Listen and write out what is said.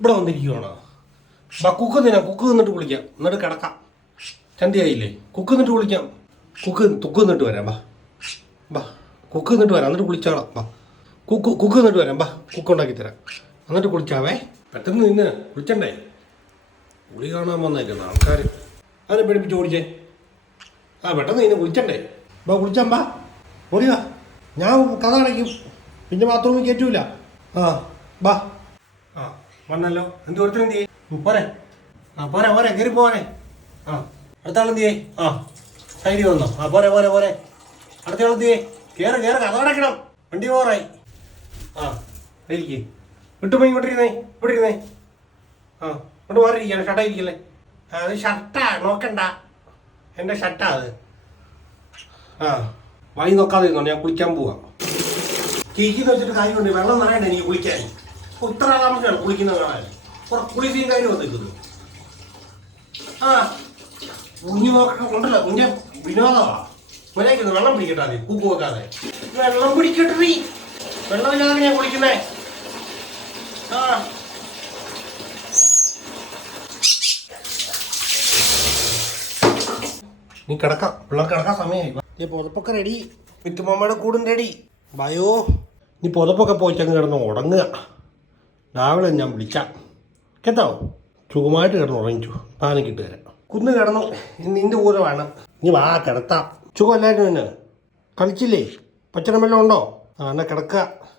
ഇവിടെ വന്നിരിക്കുവാണോ? കുക്ക് നിന്നിട്ട് കുളിക്കാം, എന്നിട്ട് കിടക്കാം. ചന്തിയായില്ലേ? കുക്ക് നിന്നിട്ട് കുളിക്കാം. തുക്ക് നിന്നിട്ട് വരാം. കുക്ക് നിന്നിട്ട് വരാം, എന്നിട്ട് കുളിച്ചോളാം. കുക്ക് നിന്നിട്ട് വരാം. കുക്ക് ഉണ്ടാക്കി തരാം, എന്നിട്ട് കുളിച്ചാവേ. പെട്ടെന്ന് നിന്ന് കുളിച്ചണ്ടേ? കുളി കാണാൻ വന്നേക്കുന്ന ആൾക്കാർ അതിനെ പഠിപ്പിച്ച് ഓടിച്ചേ. പെട്ടെന്ന് നിന്ന് കുളിച്ചണ്ടേ? കുളിച്ചാ ഓടിവാ. ഞാൻ കഥ അടയ്ക്കും, പിന്നെ ബാത്റൂമിൽ കയറ്റൂല. വന്നല്ലോ. എന്ത് കൊടുത്തു? എന്ത് ചെയ്യും? പോരെ പോരെ കയറി പോവാനേ. അടുത്ത ആളെന്ത് ചെയ്യേ? സൈഡിൽ വന്നോ? പോരെ അടുത്ത ആളെന്ത് ചെയ്യേ? കയറ് കഥ അടയ്ക്കണം, വണ്ടി പോറായി. ഇരിക്കേ. വിട്ടുപോയി ഇങ്ങോട്ടിരുന്നേ. ഇങ്ങോട്ട് മാറിയിരിക്കല്ലേ, ഷർട്ടായിരിക്കല്ലേ? അത് ഷർട്ടാ, നോക്കണ്ട, എൻ്റെ ഷർട്ടാ അത്. വായി നോക്കാതെ ഇരുന്നോ, ഞാൻ കുളിക്കാൻ പോവാം. ചീക്കിന്ന് വെച്ചിട്ട് കാര്യമുണ്ട്, വെള്ളം നിറയണ്ടേ എനിക്ക് കുളിക്കാൻ. ഉത്തര താമസമാണ് കുളിക്കുന്നത് കാണാൻ. കുളിക്കുകയും കാര്യം വന്നിരിക്കുന്നു. കുഞ്ഞു നോക്കണ്ടല്ലോ, കുഞ്ഞ വിനോദമാ. മുലയ്ക്കുന്നു, വെള്ളം പിടിക്കട്ടെ. അതെ, പൂക്ക് വെക്കാതെ വെള്ളം പിടിക്കട്ടെ. വെള്ളമില്ലാതെ ഞാൻ കുളിക്കുന്നേ. നീ കിടക്കാം, പിള്ളേർക്ക് കിടക്കാൻ സമയമായി. നീ പുതപ്പൊക്കെ റെഡി, വിത്തുമ്മയുടെ കൂടും റെഡി. ഭയോ, നീ പുതപ്പൊക്കെ പോയിച്ചങ്ങ് കിടന്ന് ഉടങ്ങുക. രാവിലെ ഞാൻ വിളിക്കാം കേട്ടോ. സുഖമായിട്ട് കിടന്ന് ഉറങ്ങിച്ചു. പാനിക്കിട്ട് തരാം. കുന്ന് കിടന്നു, നിന്റെ ഊരമാണ്. നീ വാ കിടത്താം. സുഖമല്ലായിരുന്നു തന്നെ. കളിച്ചില്ലേ? ഭക്ഷണം വല്ലതും ഉണ്ടോ? എന്നാൽ കിടക്കുക.